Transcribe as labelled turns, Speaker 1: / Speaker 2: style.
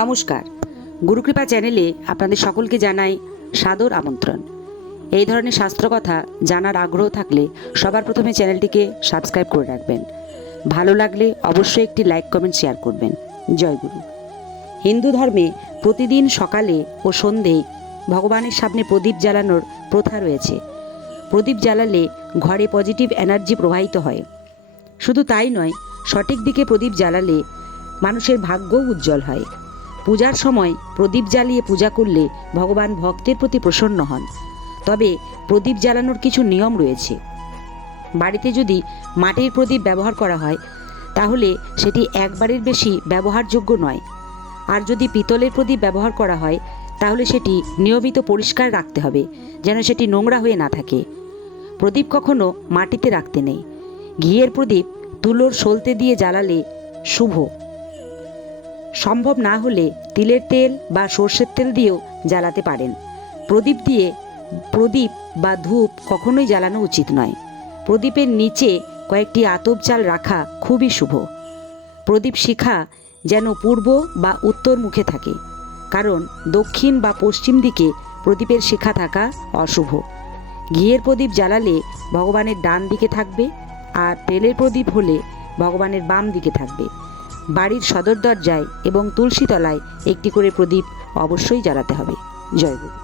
Speaker 1: নমস্কার। গুরুকৃপা চ্যানেলে আপনাদের সকলকে জানাই সাদর আমন্ত্রণ। এই ধরনের শাস্ত্রকথা জানার আগ্রহ থাকলে সবার প্রথমে চ্যানেলটিকে সাবস্ক্রাইব করে রাখবেন। ভালো লাগলে অবশ্যই একটি লাইক, কমেন্ট, শেয়ার করবেন। জয় গুরু। হিন্দু ধর্মে প্রতিদিন সকালে ও সন্ধে ভগবানের সামনে প্রদীপ জ্বালানোর প্রথা রয়েছে। প্রদীপ জ্বালালে ঘরে পজিটিভ এনার্জি প্রবাহিত হয়। শুধু তাই নয়, সঠিক দিকে প্রদীপ জ্বালালে মানুষের ভাগ্যও উজ্জ্বল হয়। পূজার সময় প্রদীপ জ্বালিয়ে পূজা করলে ভগবান ভক্তের প্রতি প্রসন্ন হন। তবে প্রদীপ জ্বালানোর কিছু নিয়ম রয়েছে। বাড়িতে যদি মাটির প্রদীপ ব্যবহার করা হয়, তাহলে সেটি একবারের বেশি ব্যবহারযোগ্য নয়। আর যদি পিতলের প্রদীপ ব্যবহার করা হয়, তাহলে সেটি নিয়মিত পরিষ্কার রাখতে হবে, যেন সেটি নোংরা হয়ে না থাকে। প্রদীপ কখনো মাটিতে রাখতে নেই। ঘিয়ের প্রদীপ তুলোর সলতে দিয়ে জ্বালালে শুভ। সম্ভব না হলে তিলের তেল বা সর্ষের তেল দিয়েও জ্বালাতে পারেন। প্রদীপ দিয়ে প্রদীপ বা ধূপ কখনোই জ্বালানো উচিত নয়। প্রদীপের নিচে কয়েকটি আতপ চাল রাখা খুবই শুভ। প্রদীপ শিখা যেন পূর্ব বা উত্তর মুখে থাকে, কারণ দক্ষিণ বা পশ্চিম দিকে প্রদীপের শিখা থাকা অশুভ। ঘিয়ের প্রদীপ জ্বালালে ভগবানের ডান দিকে থাকবে আর তেলের প্রদীপ হলে ভগবানের বাম দিকে থাকবে। বাড়ির সদর দরজায় এবং তুলসীতলায় একটি করে প্রদীপ অবশ্যই জ্বালাতে হবে। জয় গুরু।